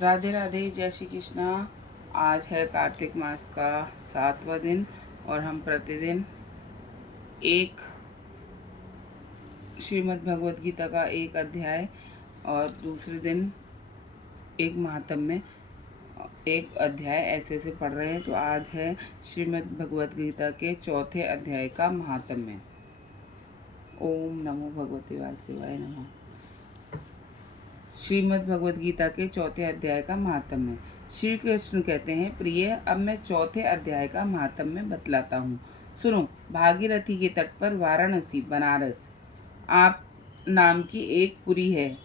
राधे राधे, जय श्री कृष्णा। आज है कार्तिक मास का 7वां दिन और हम प्रतिदिन एक श्रीमद् भगवद गीता का एक अध्याय और दूसरे दिन एक महात्म्य एक अध्याय ऐसे पढ़ रहे हैं। तो आज है श्रीमद् भगवद गीता के चौथे अध्याय का महात्म्य। ओम नमो भगवते वासुदेवाय नमः। श्रीमद् भगवद गीता के चौथे अध्याय का महात्म्य। श्री कृष्ण कहते हैं, प्रिय, अब मैं चौथे अध्याय का महात्म्य बतलाता हूँ। सुनो। भागीरथी के तट पर वाराणसी बनारस आप नाम की एक पुरी है।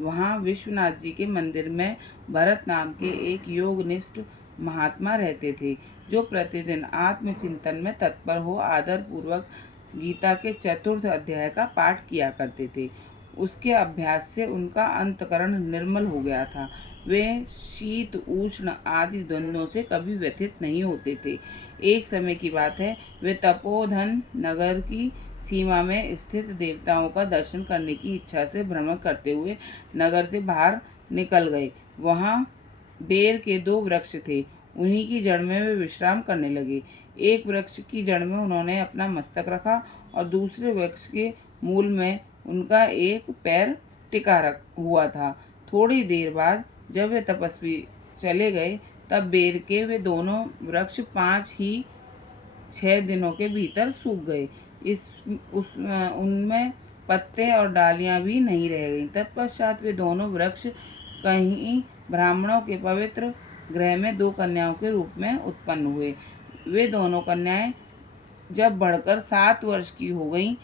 वहाँ विश्वनाथ जी के मंदिर में भरत नाम के एक योगनिष्ठ महात्मा रहते थे, जो प्रतिदिन आत्मचिंतन में तत्पर हो आदर पूर्वक गीता के चतुर्थ अध्याय का पाठ किया करते थे। उसके अभ्यास से उनका अंतकरण निर्मल हो गया था। वे शीत उष्ण आदि द्वंद्वों से कभी व्यथित नहीं होते थे। एक समय की बात है, वे तपोधन नगर की सीमा में स्थित देवताओं का दर्शन करने की इच्छा से भ्रमण करते हुए नगर से बाहर निकल गए। वहाँ बेर के 2 वृक्ष थे। उन्हीं की जड़ में वे विश्राम करने लगे। एक वृक्ष की जड़ में उन्होंने अपना मस्तक रखा और दूसरे वृक्ष के मूल में उनका एक पैर टिका हुआ था। थोड़ी देर बाद जब वे तपस्वी चले गए, तब बेर के वे दोनों वृक्ष 6 दिनों के भीतर सूख गए। उनमें पत्ते और डालियां भी नहीं रह गईं। तत्पश्चात वे दोनों वृक्ष कहीं ब्राह्मणों के पवित्र गृह में 2 कन्याओं के रूप में उत्पन्न हुए। वे दोनों कन्याएं जब बढ़कर 7 वर्ष की हो गईं,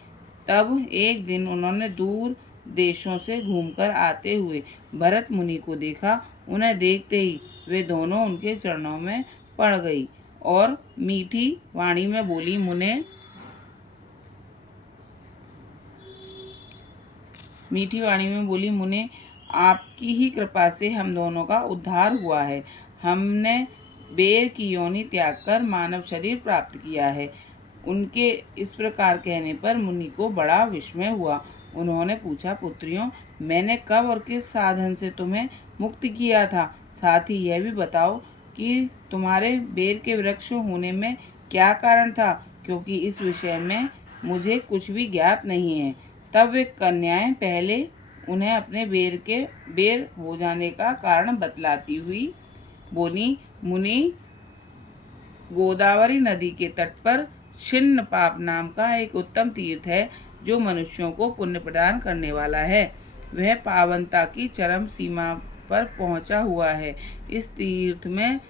तब एक दिन उन्होंने दूर देशों से घूमकर आते हुए भरत मुनि को देखा। उन्हें देखते ही वे दोनों उनके चरणों में पड़ गई और मीठी वाणी में बोली, मुने, आपकी ही कृपा से हम दोनों का उद्धार हुआ है। हमने बेर की योनि त्याग कर मानव शरीर प्राप्त किया है। उनके इस प्रकार कहने पर मुनि को बड़ा विस्मय हुआ। उन्होंने पूछा, पुत्रियों, मैंने कब और किस साधन से तुम्हें मुक्त किया था? साथ ही यह भी बताओ कि तुम्हारे बेर के वृक्ष होने में क्या कारण था, क्योंकि इस विषय में मुझे कुछ भी ज्ञात नहीं है। तब वे कन्याएं पहले उन्हें अपने बेर हो जाने का कारण बतलाती हुई बोली, मुनि, गोदावरी नदी के तट पर छिन्न पाप नाम का एक उत्तम तीर्थ है, जो मनुष्यों को पुण्य प्रदान करने वाला है। वह पावनता की चरम सीमा पर पहुंचा हुआ है। इस तीर्थ में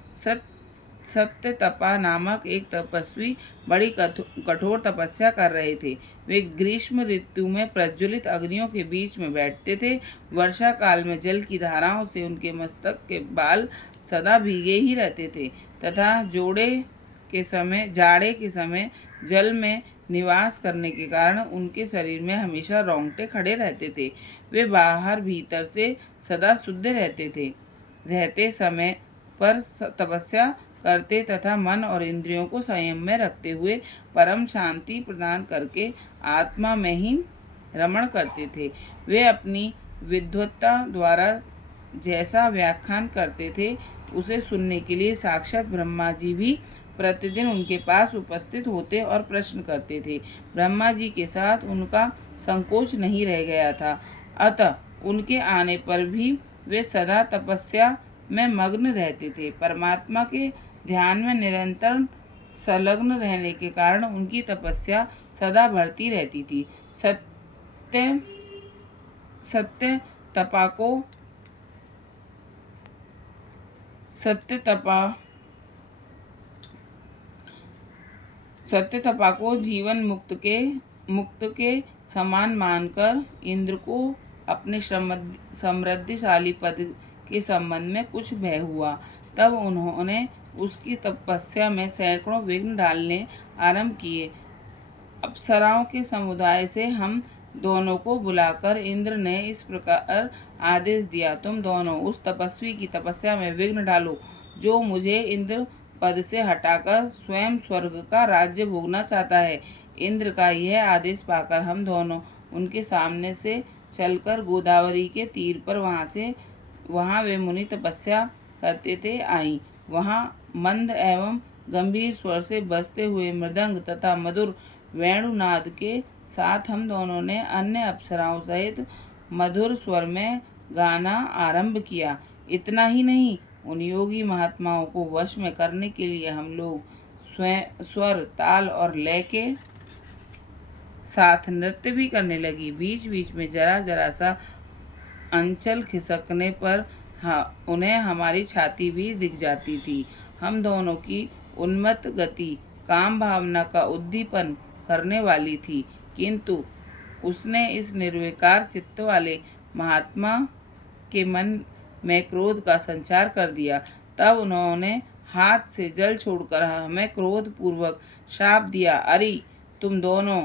सत्य तपा नामक एक तपस्वी बड़ी कठोर तपस्या कर रहे थे। वे ग्रीष्म ऋतु में प्रज्वलित अग्नियों के बीच में बैठते थे। वर्षा काल में जल की धाराओं से उनके मस्तक के बाल सदा भीगे ही रहते थे तथा जाड़े के समय जल में निवास करने के कारण उनके शरीर में हमेशा रोंगटे खड़े रहते थे। वे बाहर भीतर से सदा शुद्ध रहते समय पर तपस्या करते तथा मन और इंद्रियों को संयम में रखते हुए परम शांति प्रदान करके आत्मा में ही रमण करते थे। वे अपनी विद्वत्ता द्वारा जैसा व्याख्यान करते थे, उसे सुनने के लिए साक्षात ब्रह्मा जी भी प्रतिदिन उनके पास उपस्थित होते और प्रश्न करते थे। ब्रह्मा जी के साथ उनका संकोच नहीं रह गया था, अतः उनके आने पर भी वे सदा तपस्या में मग्न रहते थे। परमात्मा के ध्यान में निरंतर संलग्न रहने के कारण उनकी तपस्या सदा बढ़ती रहती थी। सत्य तपा को जीवन मुक्त के समान मानकर इंद्र को अपने समृद्धिशाली पद के संबंध में कुछ भय हुआ। तब उन्होंने उसकी तपस्या में सैकड़ों विघ्न डालने आरंभ किए। अप्सराओं के समुदाय से हम दोनों को बुलाकर इंद्र ने इस प्रकार आदेश दिया, तुम दोनों उस तपस्वी की तपस्या में विघ्न डालो, जो मुझे इंद्र पद से हटाकर स्वयं स्वर्ग का राज्य भोगना चाहता है। इंद्र का यह आदेश पाकर हम दोनों उनके सामने से चलकर गोदावरी के तीर पर वहां से वहाँ वे मुनि तपस्या करते थे आईं। वहाँ मंद एवं गंभीर स्वर से बजते हुए मृदंग तथा मधुर वेणुनाद के साथ हम दोनों ने अन्य अप्सराओं सहित मधुर स्वर में गाना आरंभ किया। इतना ही नहीं, उन योगी महात्माओं को वश में करने के लिए हम लोग स्वर, ताल और लय के साथ नृत्य भी करने लगी। बीच बीच में जरा जरा सा अंचल खिसकने पर उन्हें हमारी छाती भी दिख जाती थी। हम दोनों की उन्मत्त गति काम भावना का उद्दीपन करने वाली थी, किंतु उसने इस निर्विकार चित्त वाले महात्मा के मन में क्रोध का संचार कर दिया। तब उन्होंने हाथ से जल छोड़कर हमें क्रोध पूर्वक श्राप दिया, अरे तुम दोनों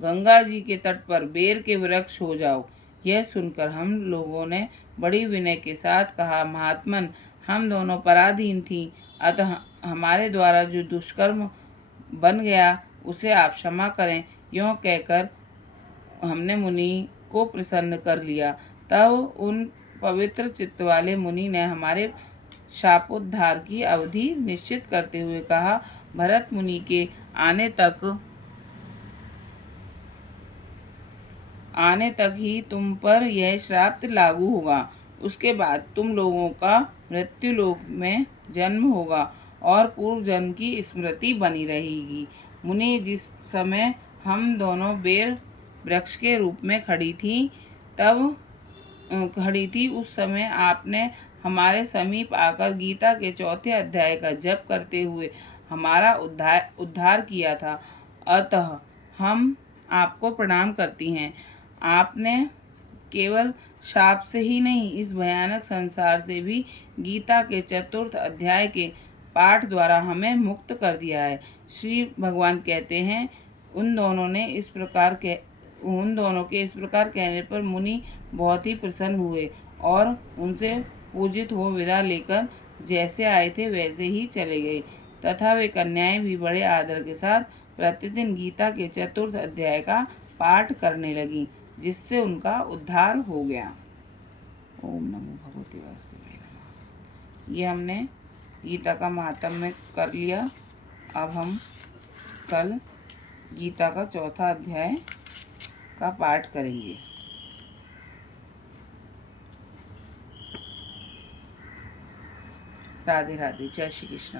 गंगा जी के तट पर बेर के वृक्ष हो जाओ। यह सुनकर हम लोगों ने बड़ी विनय के साथ कहा, महात्मन, हम दोनों पराधीन थीं, अतः हमारे द्वारा जो दुष्कर्म बन गया उसे आप क्षमा करें। यूँ कहकर हमने मुनि को प्रसन्न कर लिया। तब उन पवित्र चित्त वाले मुनि ने हमारे शापोद्धार की अवधि निश्चित करते हुए कहा, भरत मुनि के आने तक ही तुम पर यह श्राप लागू होगा। उसके बाद तुम लोगों का मृत्यु लोक में जन्म होगा और पूर्व जन्म की स्मृति बनी रहेगी। मुनि, जिस समय हम दोनों बेर वृक्ष के रूप में खड़ी थी उस समय आपने हमारे समीप आकर गीता के 4थे अध्याय का जप करते हुए हमारा उद्धार किया था, अतः हम आपको प्रणाम करती हैं। आपने केवल शाप से ही नहीं, इस भयानक संसार से भी गीता के 4th अध्याय के पाठ द्वारा हमें मुक्त कर दिया है। श्री भगवान कहते हैं, उन दोनों के इस प्रकार कहने पर मुनि बहुत ही प्रसन्न हुए और उनसे पूजित हो विदा लेकर जैसे आए थे वैसे ही चले गए, तथा वे कन्याएं भी बड़े आदर के साथ प्रतिदिन गीता के 4th अध्याय का पाठ करने लगी, जिससे उनका उद्धार हो गया। ओम नमो भगवते वासुदेवाय नमः। ये हमने गीता का महात्म्य कर लिया। अब हम कल गीता का 4था अध्याय का पाठ करेंगे। राधे राधे, जय श्री कृष्ण।